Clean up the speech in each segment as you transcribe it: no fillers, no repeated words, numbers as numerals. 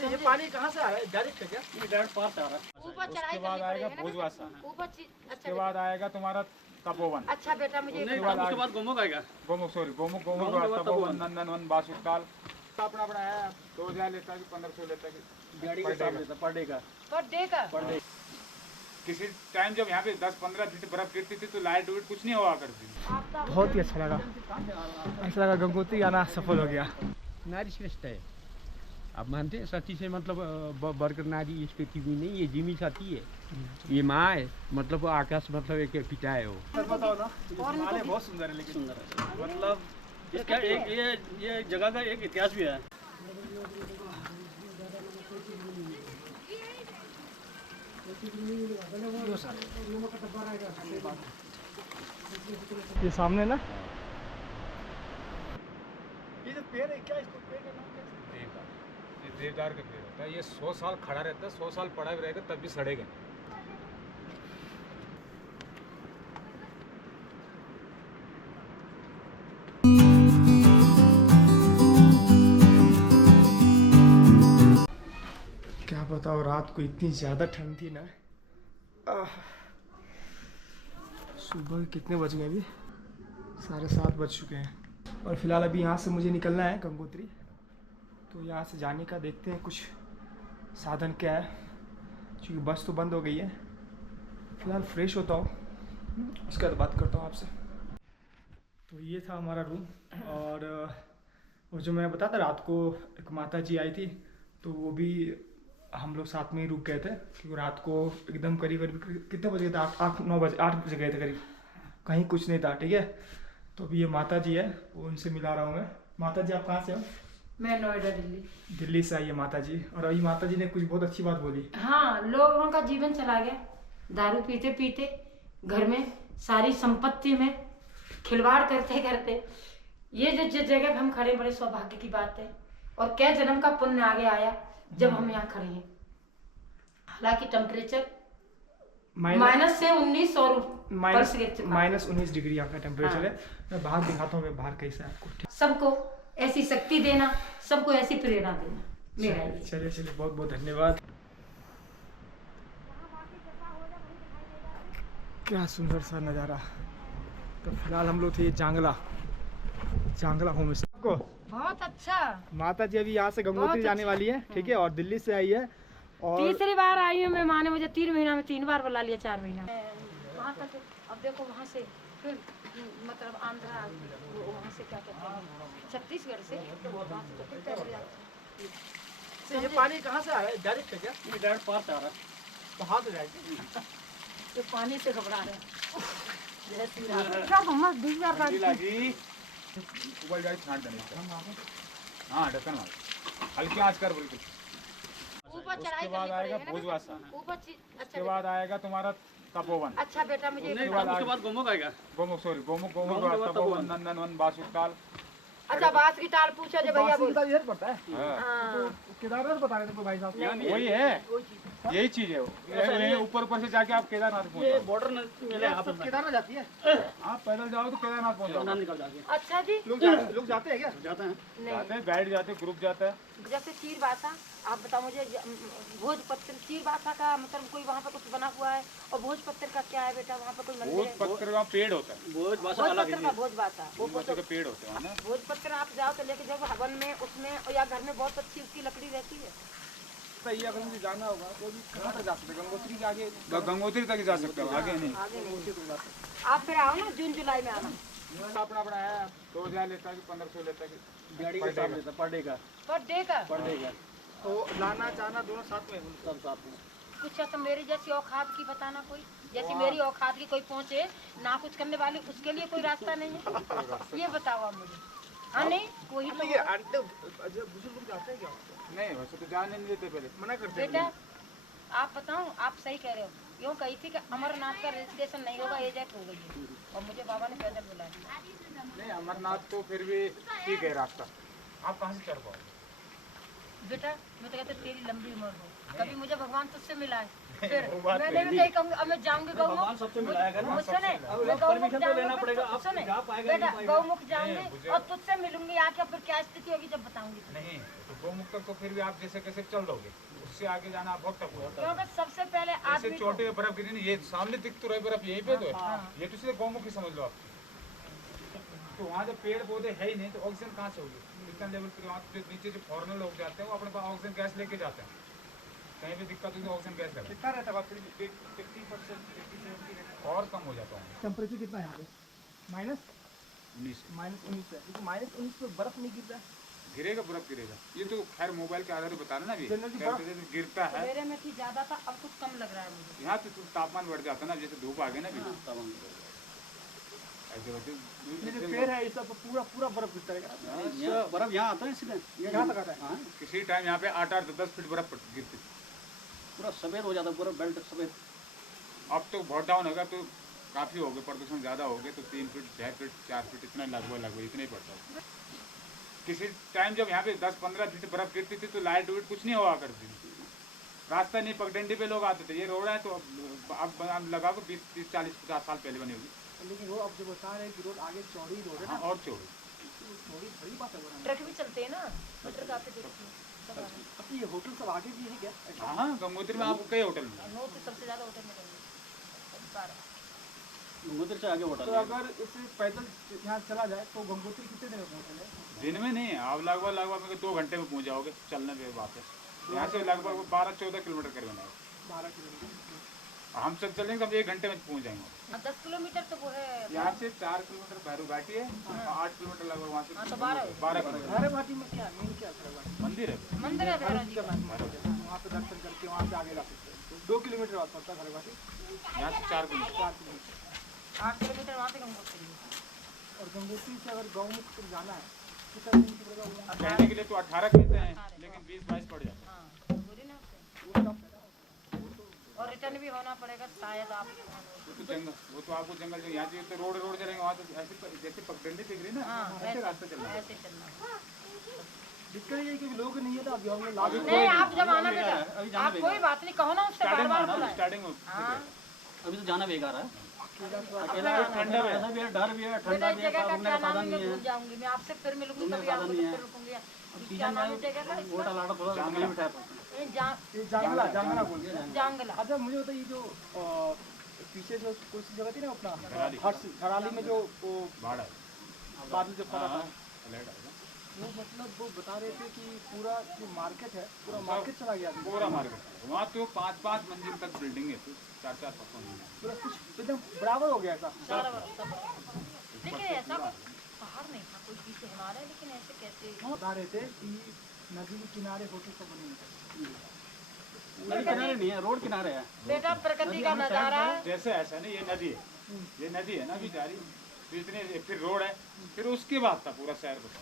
ये पानी कहाँ से आ रहा है? डायरेक्ट है क्या? ये डायरेक्ट पार से आ रहा है। ऊपर उसके चढ़ाई बाद करनी आएगा पड़ेगी ना भोजवासा, ऊपर उसके बाद आएगा तुम्हारा तपोवन, अच्छा बेटा मुझे नहीं, बाद उसके बाद गोमुख आएगा। गोमुख के बाद तपोवन। तपोवन, नंदनवन, बासुकाल। अपना अपना है 2000 लेता है कि 1500 लेता है गाड़ी के साथ लेता पर डे का। पर डे का पर डे। किसी टाइम जब यहाँ पे 10-15 फीट बर्फ गिरती थी तो लाइट वाइट कुछ नहीं हुआ करती। बहुत ही अच्छा लगा, ऐसा लगा गंगोत्री आना सफल हो गया। नारी श्रेष्ठ है, आप मानते हैं? सती से मतलब बरकर नारी इस पृथ्वी में नहीं, ये जिमी सती है, ये माँ है, मतलब आकाश मतलब एक पिता है वो। बताओ ना, हिमालय बहुत सुंदर है, लेकिन सुंदर है, मतलब इसका एक ये जगह का एक इतिहास भी है। ये सामने ना ये जो पेड़ है, क्या इसको पेड़ का नाम क्या है? ये देवदार का पेड़ होता है, ये 100 साल खड़ा रहता है, 100 साल पड़ा भी रहेगा तब भी सड़ेगा नहीं। क्या बताओ, रात को इतनी ज़्यादा ठंड थी ना। सुबह कितने बज गए? अभी 7:30 बज चुके हैं और फिलहाल अभी यहाँ से मुझे निकलना है गंगोत्री। तो यहाँ से जाने का देखते हैं कुछ साधन क्या है, क्योंकि बस तो बंद हो गई है। फिलहाल फ्रेश होता हूँ, उसके बाद बात करता हूँ आपसे। तो ये था हमारा रूम, और वो जो मैं बताता रात को एक माता जी आई थी, तो वो भी हम लोग साथ में ही रुक गए थे, क्योंकि रात को एकदम करीब कितने बजे थे? 8 बजे गए थे करीब, कहीं कुछ नहीं था। ठीक है, तो अभी ये माता जी है, वो उनसे मिला रहा हूँ मैं। माता जी आप कहाँ से हो? मैं नोएडा दिल्ली से आई है माता जी, और अभी माता जी ने कुछ बहुत अच्छी बात बोली। हाँ, लोगों का जीवन चला गया दारू पीते पीते, घर में सारी संपत्ति में खिलवाड़ करते करते। ये जो जगह पे हम खड़े, बड़े सौभाग्य की बात है, और क्या जन्म का पुण्य आगे आया जब हम यहाँ खड़े हैं। हालांकि टेम्परेचर माइनस से 19 और -19 डिग्री यहाँ का टेम्परेचर है। मैं बाहर दिखाता हूँ, मैं बाहर कैसा है आपको। सबको ऐसी शक्ति देना, सबको ऐसी प्रेरणा देना, मेरा ये। चलिए चलिए, बहुत बहुत धन्यवाद। क्या सुंदर सा नज़ारा। तो फिलहाल हम लोग थे जांगला होम स्टे को। बहुत अच्छा। माता जी अभी यहाँ से गंगोत्री जाने वाली है, ठीक है, और दिल्ली से आई है। और तीसरी बार आई हूँ मैं, माँ ने मुझे 3 महीना में 3 बार बुला लिया, 4 महीना वहाँ तक। अब देखो वहाँ से फिर मतलब आंध्रा, वहाँ से क्या कहते हैं, छत्तीसगढ़ से, वहाँ से तो फिर पैदल जाते। ये पानी कहाँ से आ रहा है? डायरेक्ट है क्या? ये डायरेक्ट पार से आ रहा है। बाहर से जाएगी। ये पानी से घबरा रहे हैं। उबल जाए छांट देने का। हाँ, ढक्कन मार, हल्की आंच कर बिल्कुल। ऊपर चढ़ाई उसके बाद करनी आएगा पड़ेगी ना भोजवासा, ऊपर उसके बाद आएगा तुम्हारा तपोवन, अच्छा बेटा मुझे नहीं, उसके बाद गोमुख आएगा। गोमुख के गोमुख बाद के बाद तपोवन, तपोवन। नंदनवन, बासुकाल। अच्छा बास की ताल पूछो जो भैया बोल। इधर पड़ता है। हाँ, तो केदारनाथ बता रहे थे कोई भाई साहब। वही है, यही चीज है वो। ऊपर से जाके आप केदारनाथ पहुंच ये जाओ। बॉर्डर मिले यहाँ पे। केदारनाथ जाती है। आप पैदल जाओ तो केदारनाथ पहुंच जाओ। निकल जाके अच्छा जी, लोग जाते हैं क्या? जाते हैं। जाते हैं, गाइड जाते हैं, ग्रुप जाता है। जैसे चीर बासा, आप बताओ मुझे, भोजपत्र चीर बासा का मतलब कोई वहाँ पर कुछ बना हुआ है, और भोजपत्र का क्या है बेटा? वहाँ पर कोई मंदिर है? भोजपत्र का पेड़ होता है, भोजपत्र का भोज बासा, वो भोजपत्र के पेड़ होते हैं ना। भोजपत्र आप जाओ तो लेके जाओ हवन में, उसमें, और या घर में बहुत अच्छी उसकी लकड़ी रहती है। सही है, अगर मुझे जाना होगा तो भी कहाँ तक जा सकते हैं? गंगोत्री के आगे? गंगोत्री तक जा सकते हो, आगे नहीं। आगे नहीं, आप फिर आओ ना जून जुलाई में आना। अपना अपना है 2000 लेता है कि 1500 लेता है कि गाड़ी के साथ लेता पर डे का। पर डे का पर डे का तो लाना जाना दोनों साथ में? सब साथ में। कुछ तो मेरी जैसी औकात की बताना, कोई जैसी मेरी औकात की कोई पहुँचे ना कुछ करने वाली, उसके लिए कोई रास्ता नहीं है, ये बताओ आप मुझे। हाँ नहीं, कोई तो बुजुर्ग लोग जाते हैं क्या? नहीं, वैसे तो जाने नहीं देते, पहले मना करते हैं। बेटा आप बताओ, आप सही कह रहे हो। यूँ कही थी कि अमरनाथ का रजिस्ट्रेशन नहीं होगा, एजेंट हो गई है, और मुझे बाबा ने पैदल बुलाया। नहीं, अमरनाथ तो फिर भी ठीक है रास्ता। आप कहाँ से चढ़ पाओगे? बेटा मैं तो कहते तेरी लंबी उम्र हो, कभी मुझे भगवान तुझसे मिला है, फिर मैंने भी कहीं कहूँगी अब मैं जाऊँगी गौमुख, सबसे मिलाएगा ना, सुने मैं गौमुख जाऊँगी, सुने बेटा गौमुख जाऊँगी और तुझसे मिलूंगी आके, फिर क्या स्थिति होगी जब बताऊंगी। नहीं तो गौमुख तक तो फिर भी आप जैसे कैसे चल दोगे, उससे आगे जाना आप बहुत टफ होगा। क्योंकि सबसे पहले ऐसे आदमी को चोटी पे बर्फ गिरी नहीं, ये सामने दिख तो रही बर्फ यहीं पे तो है, ये तो सीधे गौमुख ही समझ लो आप। तो वहाँ जब पेड़ पौधे है ही नहीं तो ऑक्सीजन कहाँ से होगी? इतना लेवल पर वहाँ जो नीचे जो फॉरेनर लोग जाते हैं वो अपने पास ऑक्सीजन गैस लेके जाते हैं, कहीं भी दिक्कत होगी ऑक्सीजन गैस लगता कितना रहता है? 50% और कम हो जाता है। टेम्परेचर कितना है यहाँ पे? -19 19 है, क्योंकि -19 पे बर्फ नहीं गिरता है। गिरेगा, बर्फ गिरेगा। ये तो खैर मोबाइल के आधार पर बता रहे ना अभी Generally बर्फ- टेम्परेचर गिरता है। सवेरे में थी ज्यादा था, अब कुछ कम लग रहा है मुझे। यहाँ तो तापमान बढ़ जाता है ना, जैसे धूप आ गई ना अभी ऐसे वैसे ये जो पेड़ है इस सब पूरा पूरा बर्फ गिरता है। बर्फ यहाँ आता है सीधे, यहाँ तक आता है। किसी टाइम यहाँ पे 8-10 फीट बर्फ गिरती थी। पूरा सफेद हो जाता है, पूरा बेल्ट सफेद। अब तो बहुत डाउन होगा तो काफ़ी हो गए, प्रदूषण ज़्यादा हो गए तो 3 फीट 6 फीट 4 फीट इतना लगभग इतना ही पड़ता है। किसी टाइम जब यहाँ पे 10-15 फीट बर्फ गिरती थी तो लाइट वाइट कुछ नहीं हुआ करती थी, रास्ता नहीं, पगडंडी पे लोग आते थे। ये रोड है तो अब लगा को 20-30-40-50 साल पहले बनी होगी। लेकिन वो अब जो बता रहे हैं कि रोड आगे चौड़ी रोड है ना, हाँ, और चौड़ी चौड़ी बड़ी बात है वो। ट्रक भी चलते हैं ना, ट्रक आते देखिए सब आ रहे हैं। अब ये होटल सब आगे भी है क्या? हाँ, गंगोत्री में आपको कई होटल में नौ से सबसे ज्यादा होटल में गंगोत्री से आगे होटल तो है। अगर इसे पैदल यहाँ चला जाए तो गंगोत्री कितने देर में पहुँचेंगे? दिन में नहीं, आप लगभग 2 घंटे में पहुँच जाओगे चलने पे बात है। यहाँ से लगभग 12-14 किलोमीटर करीब है, 12 किलोमीटर। हम सब चलेंगे तो 1 घंटे में पहुँच जाएंगे। 10 किलोमीटर तो वो है। यहाँ से 4 किलोमीटर भैरू घाटी है, 8 किलोमीटर लगभग वहाँ हाँ, से तो 12 किलोमीटर भैरव घाटी में क्या मेन क्या है? मंदिर है। मंदिर है भैरव जी का। वहाँ पे दर्शन करके वहाँ से आगे जा सकते हैं। 2 किलोमीटर बाद पड़ता है भैरव घाटी। यहाँ से 4 किलोमीटर 4 किलोमीटर। 8 किलोमीटर वहाँ से गंगोत्री है। और गंगोत्री से अगर गाँव तक जाना है कितना दिन की पड़ेगा? कहने के लिए तो 18 कहते हैं, लेकिन 20-22 पड़ जाता है। हाँ, बोली ना आपसे। और रिटर्न भी होना पड़ेगा शायद आप। वो तो जंगल, वो तो आपको जंगल जो यहाँ से तो रोड चलेंगे वहाँ तो ऐसे जैसे पगडंडी दिख रही ना, हाँ, ऐसे रास्ते चलना है। ऐसे चलना। दिक्कत ये है कि लोग नहीं है तो अभी हम लोग लागू नहीं, आप जब आना बेटा, आप कोई बात नहीं कहो ना उससे स्टार्टिंग बार में बार आना, बुलाए। स्टार्टिंग में हाँ, अभी तो जाना बेकार है। अपना ठंडा भी ऐसा भी है, डर भी है, बेटा ठंडा इस भी है, जगह का घूमने क्या का नाम है साधन मैं नहीं भूल है। जाऊंगी। मैं आपसे फिर मिलूंगी घूमने तभी का आपको साधन नहीं फिर है। रुकूंगी। क्या नाम है जगह का इसका? मोटा लाटा थोड़ा जंगली बिठा है। ये जांगला जांगला बोलते हैं। जांगला। अच्छा मुझे बताइए जो पीछे जो कोई सी जगह थी ना अपना घराली। घराली में जो वो भाड़ा है। बादल जो फटा था, फ्लैट आएगा। वो मतलब वो बता रहे थे कि पूरा जो मार्केट है पूरा मार्केट चला गया, पूरा मार्केट वहाँ तो 5-5 मंजिल तक बिल्डिंग है, तो 4-4-5 मंजिल। पूरा कुछ एकदम बराबर हो गया ऐसा। सारा सब। लेकिन ऐसा कोई पहाड़ नहीं था, कोई पीछे हिमालय, लेकिन ऐसे कैसे? बता रहे थे कि नदी के किनारे होटल सब बने हैं। नदी किनारे नहीं है, रोड किनारे है। बेटा प्रकृति का नजारा है। जैसे ऐसा नहीं, ये नदी है, ये नदी है ना अभी जारी, तो इतने फिर रोड है, फिर उसके बाद था पूरा शहर बसा,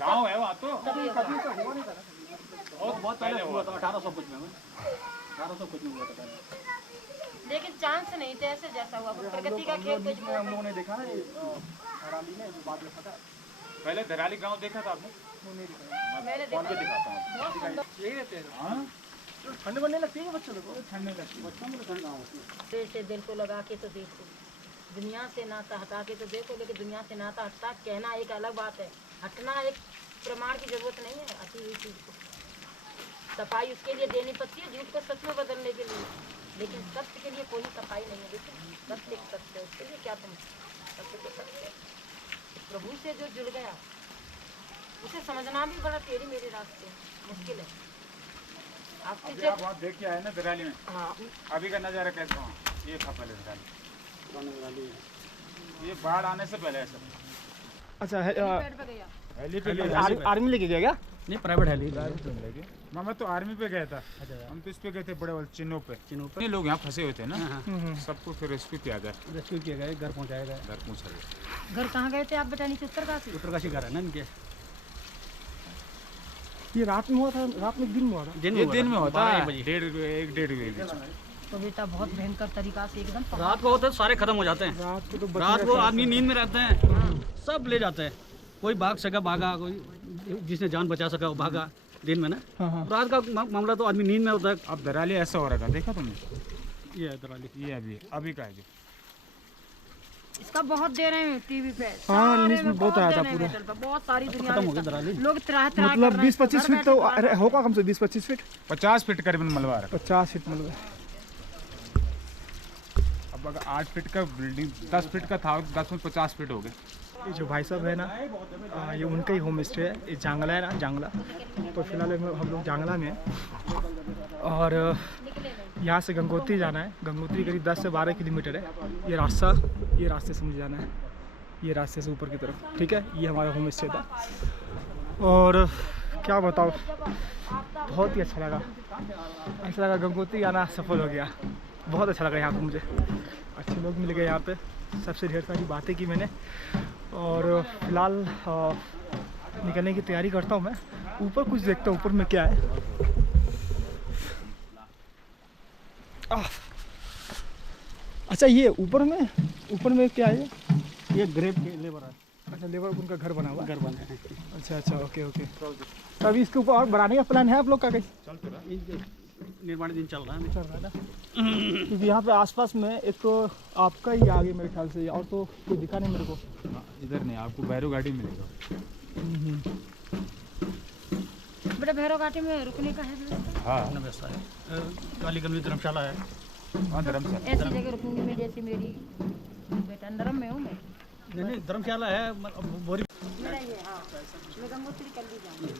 गाँव है वहाँ तो। कभी ऐसा हुआ नहीं था ना? बहुत पहले हुआ था, 1800 कुछ में 1800 कुछ में हुआ था पहले। लेकिन चांस नहीं थे ऐसे जैसा हुआ, प्रकृति का खेल कुछ हम लोगों ने देखा ना ये घराली में जो बादल फटा, पहले धराली गांव देखा था आपने? वो नहीं दिखा। मैंने कौन पे देखा। दिखाता हूँ। बहुत सुंदर। यही रहते हैं। हाँ, तो ठंड बनने लगती है बच्चों को? ठंड नहीं लगती। बच्चों में तो ठंड कहाँ होती है? दिल से दिल को लगा के तो देखो, दुनिया से नाता हटा के तो देखो, लेकिन दुनिया से नाता हटता कहना एक अलग बात है, हटना एक प्रमाण की जरूरत नहीं है। हटी हुई चीज को सफाई उसके लिए देनी पड़ती है, झूठ को सच में बदलने के लिए, लेकिन सत्य के लिए कोई सफाई नहीं है। देखिए सत्य एक सत्य है, उसके लिए क्या तुम सत्य को सत्य है। प्रभु से जो जुड़ गया उसे समझना भी बड़ा तेरी मेरे रास्ते मुश्किल है। आपके अभी जब आप वहाँ देख के आए ना धराली में, हाँ अभी का नज़ारा कैसा वहाँ, ये था पहले धराली, ये बाढ़ आने से पहले ऐसा। अच्छा पेड़ पे गया। हेली पे गए, आर्मी लेके गया क्या? नहीं, प्राइवेट है ली। मैं तो आर्मी पे गया था, हम तो इस पे गए थे बड़े वाले चिन्हों पे। ये लोग यहाँ फंसे हुए थे ना, सबको फिर रेस्क्यू किया गया, रेस्क्यू किया गया, घर पहुंचाया गया। घर पहुँचा गया। घर कहाँ गए थे आप बेटा? नीचे उत्तरकाशी। उत्तरकाशी घर है ना इनके। ये रात में हुआ था, रात में दिन में हुआ था? ये दिन में होता है, 12 1-1:30 बजे। तो बेटा बहुत भयंकर तरीका से एकदम रात को होता है, सारे खत्म हो जाते हैं। रात को तो रात को आदमी नींद में रहते हैं, सब ले जाते हैं। कोई भाग सका भागा, कोई जिसने जान बचा सका वो भागा, दिन में ना। हाँ। रात का मामला तो आदमी नींद में होता है। अब दराली ऐसा हो रहा था, देखा तुमने? ये है दराली। ये अभी का है जो। इसका बहुत दे रहे हैं टीवी पे। हाँ, सारे न्यूज़ में बहुत आया था पूरा। बहुत सारी दुनिया खत्म हो में गई दराली। लोग त्राह त्राह मतलब कर रहे हैं, 20-25 घर फीट तो बैठे अरे होगा कम से 20-25 फीट। 50 फीट करीबन मलबा रहा। 50 फीट मतलब। अब अगर 8 फीट का बिल्डिंग 10 फीट का था, 10 में 50 फीट हो गए। ये जो भाई साहब है ना, ये उनका ही होम स्टे है। ये जांगला है ना, जांगला। तो फिलहाल हम लोग जांगला में हैं और यहाँ से गंगोत्री जाना है। गंगोत्री करीब 10 से 12 किलोमीटर है। ये रास्ते से मुझे जाना है, ये रास्ते से ऊपर की तरफ। ठीक है, ये हमारा होम स्टे था और क्या बताओ, बहुत ही अच्छा लगा। ऐसा लगा गंगोत्री आना सफल हो गया। बहुत अच्छा लगा यहाँ पे मुझे। अच्छे लोग मिल गए यहाँ पे, सबसे ढेर सारी बातें की मैंने। और फिलहाल निकलने की तैयारी करता हूँ मैं। ऊपर कुछ देखता हूँ ऊपर में क्या है। अच्छा, ये ऊपर में क्या है? ये ग्रेप के लेबर है। अच्छा, लेबर उनका घर बना हुआ है। घर बने हैं। अच्छा, ओके। तो अभी इसके ऊपर और बढ़ाने का प्लान है आप लोग का? कहीं निर्माण दिन चल रहा है। चल रहा है ना? क्योंकि यहाँ पे आसपास में एक तो आपका ही आगे मेरे ख्याल से, और तो कोई दिखा नहीं मेरे को। इधर नहीं, आपको भैरव गाड़ी मिलेगा। बेटा भैरव घाटी में रुकने का है व्यवस्था? हाँ, व्यवस्था है। काली गंगा धर्मशाला है। हाँ धर्मशाला। ऐसी जगह रुकूंगी मैं जैसी मेरी बेटा नरम में हूँ मैं। नहीं धर्मशाला है। बोरी मेरा ये हाँ, मैं गंगोत्री कर ली जाऊँगी।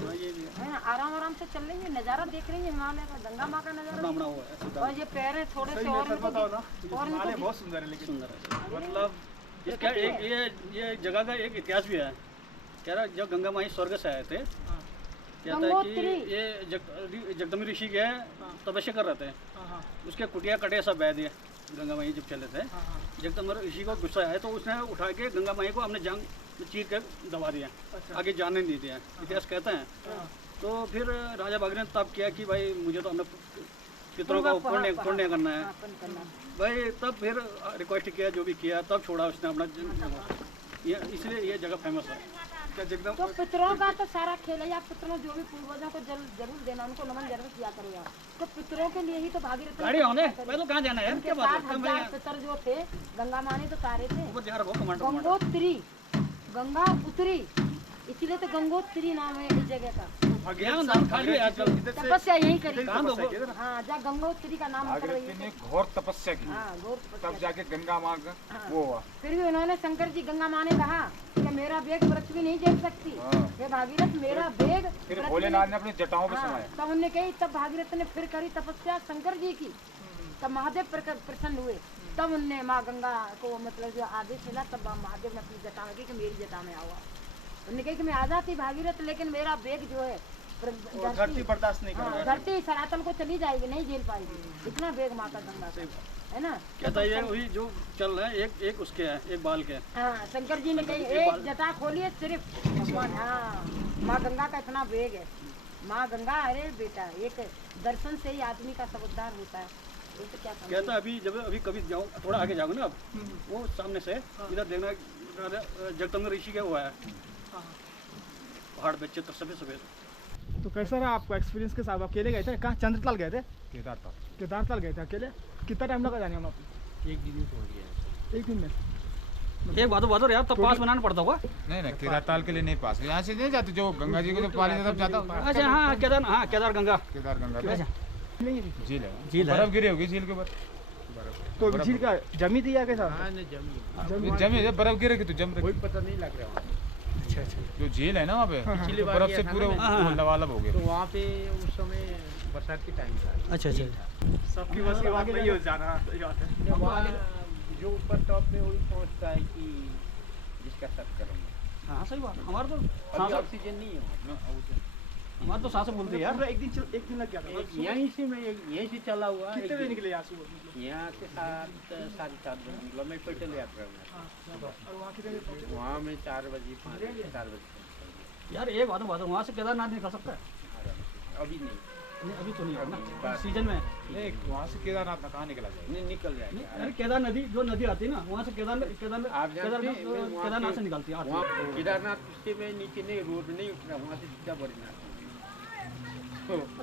आराम से चल लेंगे, नज़ारा देख रही है हिमालय का, गंगा माँ का नज़ारा। बना हुआ है। और ये पैर है थोड़े से और इनको बहुत सुंदर है, लेकिन सुंदर है। मतलब इसका एक ये जगह का एक इतिहास भी है। कह रहा जब गंगा माई स्वर्ग से आए थे, कहता है कि ये जगदम्बी ऋषि के तपस्या कर रहे थे। उसके कुटिया कटे सब बह दिए गंगा माई जब चले थे। जगदम्बी ऋषि को गुस्सा आया तो उसने उठा के गंगा माई को अपने जांग में चीर कर दबा दिया। आगे जाने नहीं दिया, इतिहास कहते हैं। तो फिर राजा बाघ ने तब किया कि भाई मुझे तो अपने पितरों का पुण्य करना है भाई। तब फिर रिक्वेस्ट किया, जो भी किया, तब छोड़ा उसने अपना। इसलिए ये जगह फेमस है। तो पितरों का तो सारा खेल है यार। पितरों जो भी पूर्वजों को जरूर देना, उनको नमन जरूर किया करो यार। तो पितरों के लिए ही तो भागीरथी गाड़ी होने पहले कहाँ जाना है? क्या बात है? 7,000 पितर जो थे गंगा माँ ने तो तारे थे। ऊपर जा रहा कमांडर। गंगोत्री, गंगा पुत्री, इसीलिए तो गंगोत्री नाम है इस जगह का। खाली है आजकल। तपस्या यही करी। हाँ, जहाँ गंगोत्री का नाम मतलब भागीरथी ने घोर तपस्या की, हाँ, घोर तब जाके गंगा माँ का वो हुआ। फिर भी उन्होंने शंकर जी, गंगा माँ ने कहा कि मेरा वेग पृथ्वी नहीं देख सकती। हे भागीरथ, मेरा वेग। फिर भोलेनाथ ने अपनी जटाओं पे हाँ, समाया। तब उन्होंने कही, तब भागीरथ ने फिर करी तपस्या शंकर जी की। तब महादेव प्रसन्न हुए। तब उनने माँ गंगा को मतलब जो आदेश मिला, तब महादेव ने अपनी जटा में की कि मेरी जटा में आओ। उन्होंने कहा कि मैं आ जाती भागीरथ, लेकिन मेरा वेग जो है धरती बर्दाश्त नहीं कर। धरती सनातन को चली जाएगी, नहीं झेल पाएगी इतना वेग माता गंगा का, है ना? कहता ये वही जो चल रहा है, एक उसके है, एक बाल के। हाँ, शंकर जी ने कही एक जटा खोलिए सिर्फ भगवान। हाँ, माँ गंगा का इतना वेग है। माँ गंगा, अरे बेटा, एक दर्शन से ही आदमी का सब उद्धार होता है। तो क्या कहता अभी कभी जाऊँ, थोड़ा आगे जाऊँगा ना, अब वो सामने से इधर देखना जगदम्बी ऋषि का हुआ है पहाड़ पे, चित्र सफेद। तो कैसा रहा आपका एक्सपीरियंस के साथ? अकेले गए थे? कहाँ चंद्रताल गए थे? केदारताल गए थे अकेले? कितना टाइम लगा जाने में आपको? एक दिन में पहुंच गया। एक दिन में? एक बात यार, तब पास बनाना पड़ता होगा। नहीं, केदारताल के लिए नहीं पास, यहाँ से नहीं जाते। जो गंगा जी को जब पानी तब जाता। अच्छा हाँ, केदार गंगा। झील है, झील है। बर्फ गिरी होगी झील के ऊपर। तो झील का जमी थी या कैसा? जमी जब बर्फ गिरेगी तो जम कोई पता नहीं लग रहा। अच्छा। जो झील है ना वहाँ पे, पिछली बार बर्फ से गया था पूरे ना लबालब हो गए। तो वहाँ पे उस समय बरसात के टाइम था। अच्छा। सबकी बस की बात नहीं हो जाना। वहाँ जो ऊपर टॉप पे वही पहुँचता है कि जिसका सब करेंगे। हाँ सही बात है। हमारा तो अभी ऑक्सीजन नहीं है। हमारा तो सांसें बोलते हैं यार। एक दिन लग गया था। यहीं से मैं यहीं से चला हुआ। कितने बजे निकले यहाँ सुबह? यहाँ से 7:30 बजे निकला मैं पैदल यात्रा में। और वहाँ कितने बजे पहुँचे? वहाँ में 4 बजे 4 बजे। यार एक बात वहाँ से केदारनाथ निकल सकता है? अभी नहीं, अभी तो नहीं है ना, सीजन में। नहीं, वहाँ से केदारनाथ कहाँ निकला जाए? नहीं निकल जाएगा। अरे केदार नदी, जो नदी आती है ना, वहाँ से केदारनाथ से निकलती है। वहाँ केदारनाथ उससे में नीचे नहीं, रोड नहीं उतरा, वहाँ से सीधा बद्रीनाथ।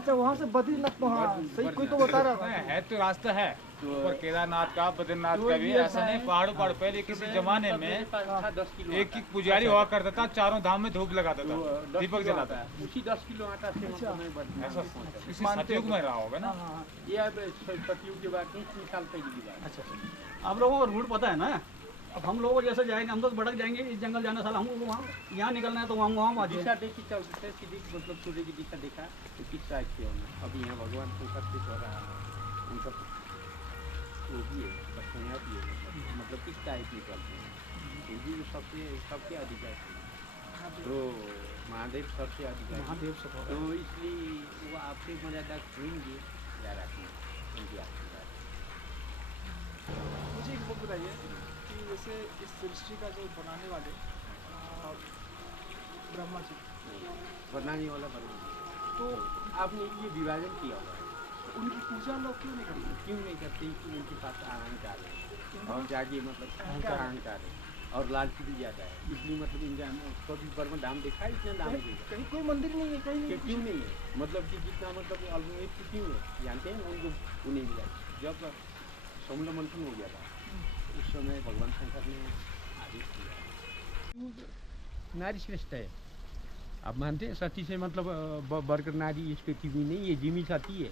अच्छा वहाँ से बद्रीनाथ तो हाँ सही कोई तो बता रहा था। है तो रास्ता है और केदारनाथ का बद्रीनाथ का भी ऐसा नहीं पहाड़ों पहाड़ पहले किसी जमाने में 10 किलो एक पुजारी हुआ करता था, चारों धाम में धूप लगाता था, दीपक जलाता है। उसी 10 किलो आटा से मतलब मैं बद्रीनाथ ऐसा पहुंचा। किसी सतयुग में रहा होगा ना। हाँ, हाँ। ये अब सतयुग की बात नहीं, 3 साल पहले की बात। अच्छा आप लोगों को रूट पता है ना। अब हम लोग जैसे जाएंगे, हम तो भटक जाएंगे इस जंगल जाने साल, हमको वहाँ यहाँ निकलना है तो वहाँ आ जाए। दिशा देखी चलते थे सीधी, मतलब सूर्य की दिशा देखा तो किस साइड से होना। अभी यहाँ भगवान संकट से हो रहा है, उनका वो भी है, बच्चों भी है, मतलब किस टाइप निकलते हैं। वो भी सबसे अधिकार है, तो महादेव सबसे अधिकार है। महादेव से तो इसलिए वो आपसे मर्यादा छूएंगे या रखेंगे उनकी आशीर्वाद। मुझे एक बात बताइए कि जैसे इस सृष्टि का जो बनाने वाले ब्रह्मा जी, बनाने वाला बनाने, तो आपने ये विभाजन किया हुआ है, उनकी पूजा लोग क्यों नहीं करते? क्यों नहीं करते? कि उनके पास अहंकार है और जाके मतलब अहंकार है और लालची भी ज़्यादा है, इसलिए मतलब इनका कभी पर में दाम देखा है, इतना दाम देगा कहीं कोई मंदिर नहीं है, कहीं नहीं। क्यों नहीं है? मतलब कि जितना मतलब अल्पमेट क्यों है जानते हैं उनको, उन्हें मिला। जब समुद्र मंथन हो गया था उस समय भगवान शंकर ने आदेश दिया, नारी श्रेष्ठ है। आप मानते हैं सती से मतलब बढ़कर नारी इस पृथ्वी में नहीं, ये जिमी सती है,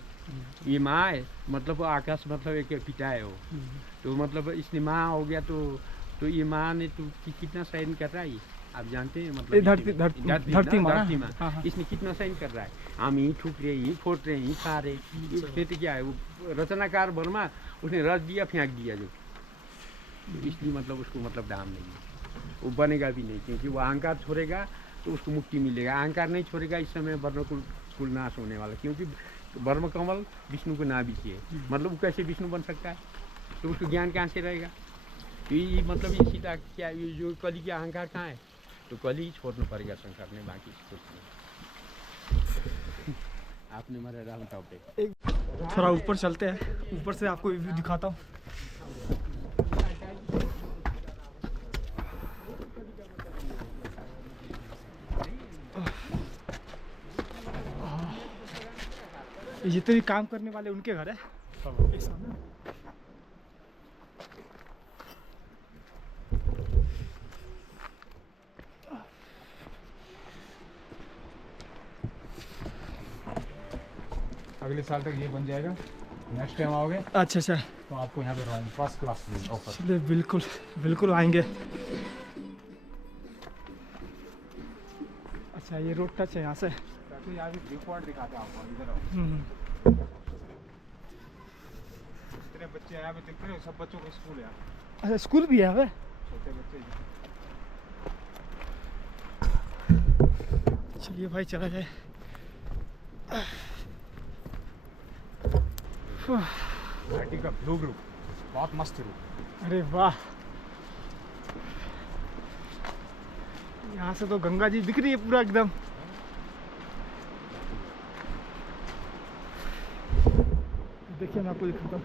ये माँ है, मतलब आकाश मतलब एक पिता है वो। तो मतलब इसने माँ हो गया तो ये माँ ने तो कितना सहन कर रहा है ये आप जानते हैं। मतलब धरती माँ हाँ। इसने कितना सहन कर रहा है। हम ही ठूक रहे, ही फोट रहे, ही खा रहे, ये तो क्या है, वो रचनाकार वर्मा उसने रच दिया, फेंक दिया जो। इसलिए मतलब उसको मतलब दाम नहीं है, वो बनेगा भी नहीं, क्योंकि वो अहंकार छोड़ेगा तो उसको मुक्ति मिलेगा। अहंकार नहीं छोड़ेगा इस समय वर्ण कुल नाश होने वाला, क्योंकि वर्म कमल विष्णु को नाभिक है, मतलब वो कैसे विष्णु बन सकता है? तो उसको ज्ञान कहाँ से रहेगा? तो ये मतलब ये सीता क्या, ये जो कली के अहंकार कहाँ है? तो कली छोड़ना पड़ेगा शंकर ने, बाकी कुछ नहीं। आपने मेरा राम टॉपिक थोड़ा ऊपर चलते हैं, ऊपर से आपको व्यू दिखाता हूँ। जितने भी काम करने वाले उनके घर है एक सामने। अगले साल तक ये बन जाएगा, नेक्स्ट टाइम आओगे अच्छा अच्छा, तो आपको यहाँ पे रूम फर्स्ट क्लास ऑफर। चलिए बिल्कुल बिल्कुल आएंगे। अच्छा ये रोड टच है यहाँ से। तो यहाँ भी व्यू पॉइंट दिखाते हैं आपको, इधर आओ। इतने बच्चे यहाँ पे दिख रहे हो, सब बच्चों का स्कूल है यहाँ, अच्छा स्कूल भी है यहाँ पे? छोटे बच्चे। चलिए भाई चला जाए। घाटी का ब्लू ग्रुप बहुत मस्त रूप। अरे वाह, यहाँ से तो गंगा जी दिख रही है पूरा एकदम। देखिए मैं आपको दिखाता हूँ।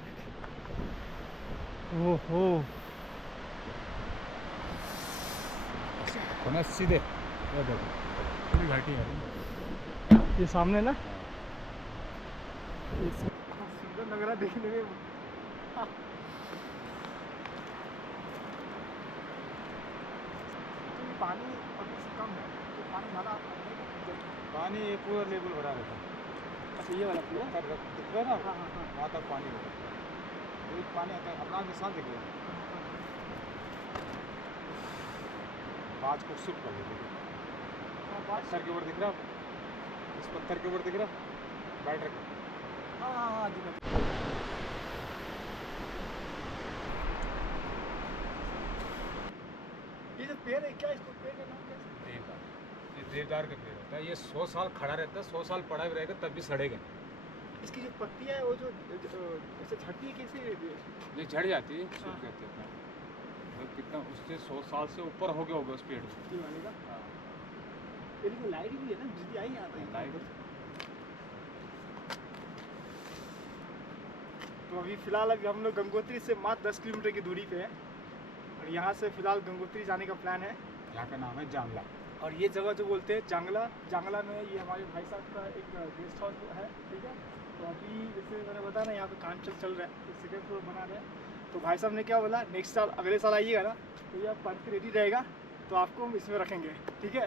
ओहो सीधे पूरी घाटी है ये सामने ना, ये सुंदर लग रहा है देखने में। पानी अभी से कम है, तो पानी ज़्यादा पानी ये पूरा लेवल बढ़ा रहता है। अच्छा ये वाला पूरा दिख रहा है ना, हाँ हाँ हाँ। वहाँ तक पानी होगा, रोज पानी आता है। अपना निशान दिख रहा है, बाज को शिफ्ट कर देते। पत्थर के ऊपर दिख रहा, इस पत्थर के ऊपर दिख रहा, बैठ रखा। हाँ हाँ हाँ जी। ये जो पेड़ है क्या, इसको पेड़ का नाम क्या है? देवदार, ये देवदार का पेड़ होता है। ये 100 साल खड़ा रहता है, 100 साल पड़ा भी रहेगा तब भी सड़ेगा नहीं। इसकी जो पत्तियाँ है वो जो ऐसे झड़ती है कैसे? ये झड़ जाती है, सूख जाती है। मतलब कितना उससे 100 साल से ऊपर हो गया होगा उस पेड़ को। ये वाले का हाँ, पेड़ की लाइट भी है ना, बिजली आई यहाँ पे। लाइट। तो अभी फिलहाल अभी हम लोग गंगोत्री से मात्र 10 किलोमीटर की दूरी पे हैं और यहाँ से फिलहाल गंगोत्री जाने का प्लान है। यहाँ का नाम है जामला। और ये जगह जो बोलते हैं जांगला, जांगला में ये हमारे भाई साहब का एक गेस्ट हाउस है, ठीक है। तो अभी जैसे मैंने बताया ना, यहाँ पे काम चल रहा है, तो सेकेंड फ्लोर बना रहे हैं। तो भाई साहब ने क्या बोला, नेक्स्ट साल अगले साल आइएगा ना, तो ये पार्क रेडी रहेगा, तो आपको हम इसमें रखेंगे, ठीक है।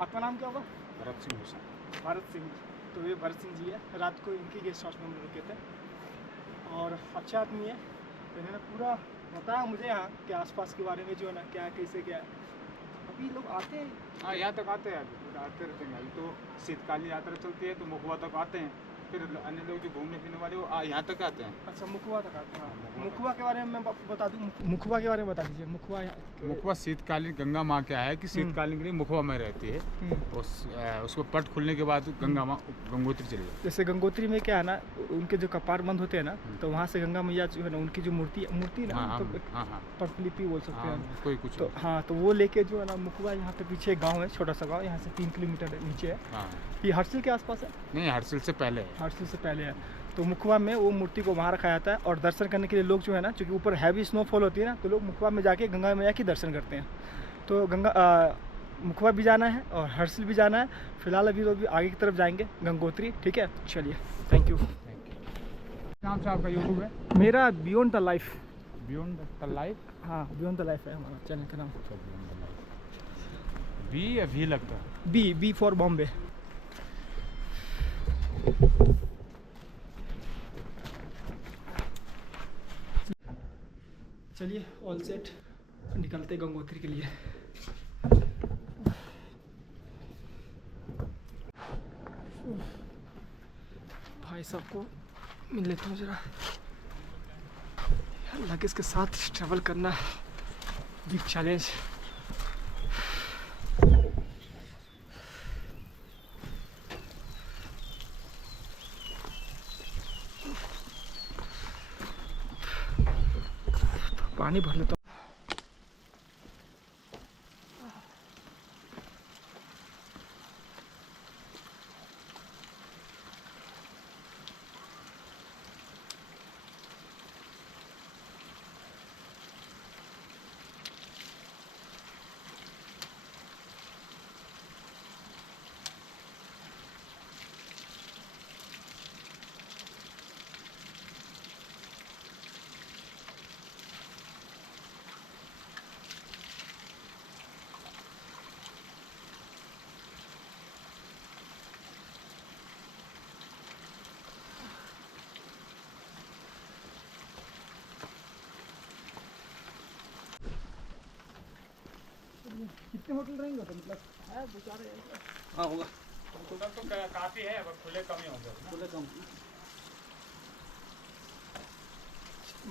आपका नाम क्या होगा? भरत सिंह हुसैन। भारत सिंह। तो ये भरत सिंह जी है, रात को इनकी गेस्ट हाउस में हम रुके थे और अच्छा आदमी है। तो इन्होंने पूरा बताया मुझे यहाँ के आसपास के बारे में, जो है ना क्या कैसे क्या है। अभी लोग आते हैं, हाँ यहाँ तक आते हैं, अभी आते रहते हैं। अभी तो शीतकालीन यात्रा चलती है तो मुखवा तक आते हैं, फिर अन्य लोग जो घूमने फिरने वाले वो यहाँ तक आते हैं। अच्छा मुखवा तक आते हैं। हाँ, मुखवा के बारे में मैं बता दूँ, मुखवा के बारे में बता दीजिए। मुखवा मुखवा शीतकालीन गंगा माँ क्या है कि शीतकालीन के लिए मुखवा में रहती है। उसको पट खुलने के बाद गंगा माँ गंगोत्री चली जाती है। जैसे गंगोत्री में क्या है ना, उनके जो कपाट बंद होते हैं ना, तो वहाँ से गंगा मैया जो है ना, उनकी जो मूर्ति ना, हाँ तो हाँ प्रतिलिपि बोल सकते हैं। कोई कुछ तो हाँ, तो वो लेके जो है ना मुखवा, यहाँ पे पीछे एक गाँव है, छोटा सा गाँव, यहाँ से 3 किलोमीटर नीचे है। हाँ ये हर्सिल के आसपास है? नहीं, हर्सिल से पहले है। हर्सिल से पहले है। तो मुखवा में वो मूर्ति को वहाँ रखा जाता है और दर्शन करने के लिए लोग जो है ना, क्योंकि ऊपर हैवी स्नोफॉल होती है ना, तो लोग मुखवा में जाके गंगा मैया के दर्शन करते हैं। तो मुखवा भी जाना है और हर्सिल भी जाना है। फिलहाल अभी तो आगे की तरफ जाएंगे, गंगोत्री, ठीक है। चलिए, थैंक यू। नाम से आपका यूट्यूब है? मेरा beyond the life. Beyond the life? हाँ, बियॉन्ड द लाइफ है हमारा चैनल का नाम। बी या वी लगता है? B for Bombay. चलिए, ऑल सेट, निकलते गंगोत्री के लिए। भाई साहब को मिल लेता हूँ जरा। लगेज के साथ ट्रैवल करना बिग चैलेंज। पानी भर लेता हूँ। कितने होटल रहेंगे? तो मतलब है 2-4 है। हाँ होगा, होटल तो काफ़ी है, बस खुले कम ही होंगे। खुले कम।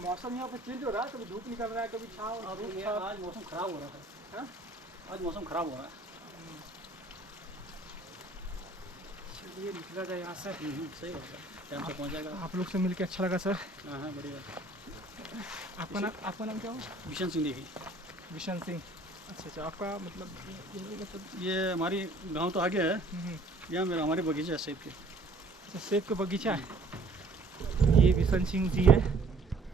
मौसम यहाँ पे चेंज हो रहा है, कभी धूप निकल रहा है, कभी छाँव। आज मौसम खराब हो रहा है। हाँ? आज मौसम खराब हो रहा है। चलिए, निकला जाए यहाँ से। सही बात है, टाइम से पहुँच जाएगा। आप लोग से मिलके अच्छा लगा सर। हाँ हाँ, बढ़िया। आपका नाम क्या हो? विशन सिंह देवी। विशन सिंह। अच्छा, आपका मतलब ये हमारी गांव तो आगे है, यहाँ मेरा हमारे बगीचा है सेब के। अच्छा, सेब का बगीचा है। ये विशन सिंह जी है,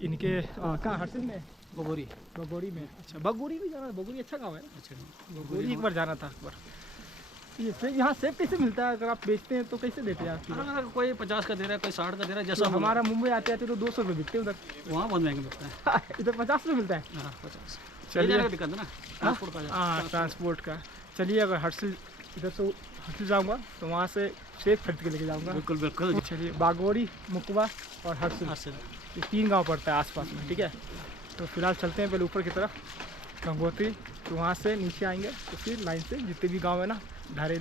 इनके कहाँ? हर्सिल में? बगोरी में। अच्छा, बगोरी भी जाना है? बगोरी अच्छा गाँव है। अच्छा, बगोरी एक बार जाना था एक बार। ये सेब, यहाँ सेब कैसे मिलता है? अगर आप बेचते हैं तो कैसे देते हैं आप किलो? कोई 50 का दे रहा है, कोई 60 का दे रहा है, जैसा तो हमारा मुंबई आते आते तो 200 रुपये बिकते हैं उधर। वहाँ बहुत महंगे बिकता है। इधर 50 रुपये मिलता है। हाँ 50। चलिए, दिक्कत है ना ट्रांसपोर्ट का। हाँ, ट्रांसपोर्ट का। चलिए, अगर हर्सिल इधर से हर्सिल जाऊँगा तो वहाँ से सेब खरीद के लेके जाऊँगा। बिल्कुल बिल्कुल। चलिए, बागोरी, मुखवा और हर्सिल, ये 3 गांव पड़ता है आसपास में, ठीक है। तो फिलहाल चलते हैं पहले ऊपर की तरफ गंगोत्री, तो वहाँ से नीचे आएंगे तो फिर लाइन से जितने भी गांव है ना, धराली,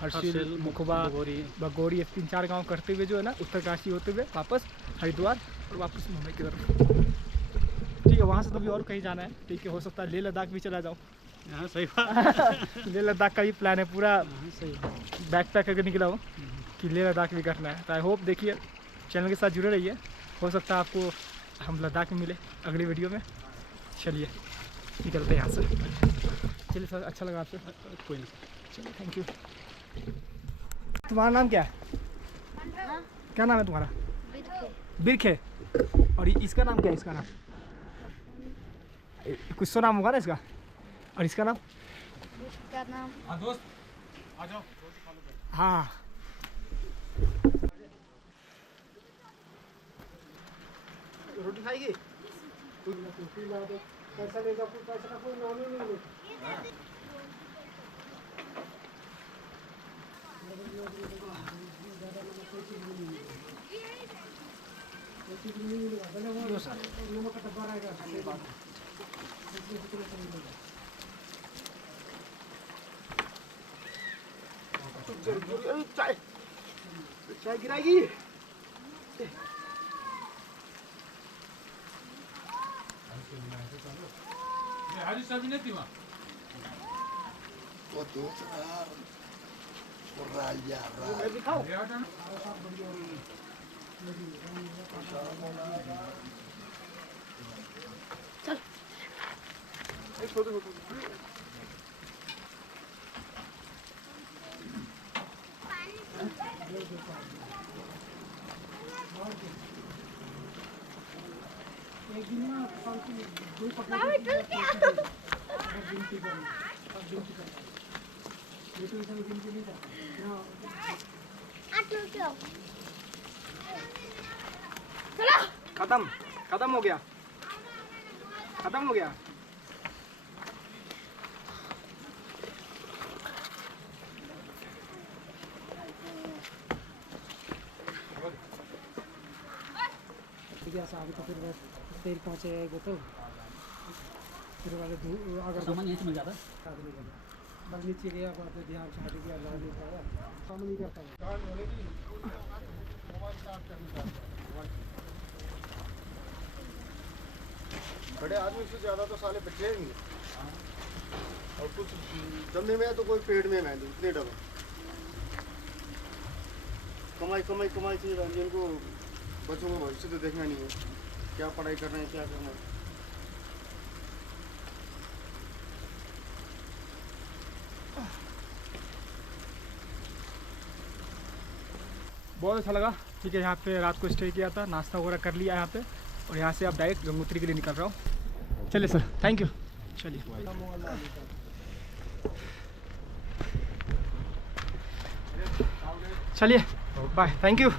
हर्सिल, मुखबा, बगोरी, 3-4 गांव करते हुए जो है ना, उत्तरकाशी होते हुए वापस हरिद्वार और वापस मुंबई की तरफ। ठीक है, वहाँ से तो भी और कहीं जाना है, ठीक है। हो सकता है लेह लद्दाख भी चला जाऊँ। हाँ सही बात। लेह लद्दाख का भी प्लान है, पूरा सही बैक पैक करके निकला हूँ कि लेह लद्दाख भी करना है। तो आई होप, देखिए चैनल के साथ जुड़े रहिए, हो सकता है आपको हम लद्दाख में मिले अगली वीडियो में। चलिए, निकलते हैं यहाँ से। चलिए सर, अच्छा लगा आपसे। कोई नहीं, चलिए, थैंक यू। तुम्हारा नाम क्या है? क्या नाम है तुम्हारा? बिरखे। और इसका नाम क्या है? इसका नाम कुछ तो नाम होगा ना इसका? और इसका नाम? इसका नाम हाँ दोस्त आ जाओ। हाँ रोटी खाएगी? पैसा देगा, पैसा का कोई नाम ही नहीं है। चाय चाय गिराएगी। हरी सब्जी नहीं थी वहाँ। मैं भी खाऊं? चल खत्म खत्म हो गया, खत्म हो गया। अभी तो फिर देर पहुँचे तो फिर वाले अगर सामान यहीं से मिल जाता है। बस नीचे गया बाद में ध्यान से हट गया, लगा देता है, काम नहीं करता है। बड़े आदमी से ज़्यादा तो साले बच्चे ही हैं। और कुछ जमने में है तो कोई पेड़ में है, इतने डबल कमाई कमाई कमाई चाहिए। जिनको बच्चों को भविष्य तो देखना नहीं है, क्या पढ़ाई करना है क्या करना है। बहुत अच्छा लगा। ठीक है, यहाँ पे रात को स्टे किया था, नाश्ता वगैरह कर लिया यहाँ पे, और यहाँ से अब डायरेक्ट गंगोत्री के लिए निकल रहा हूँ। चलिए सर, थैंक यू। चलिए चलिए, बाय, थैंक यू।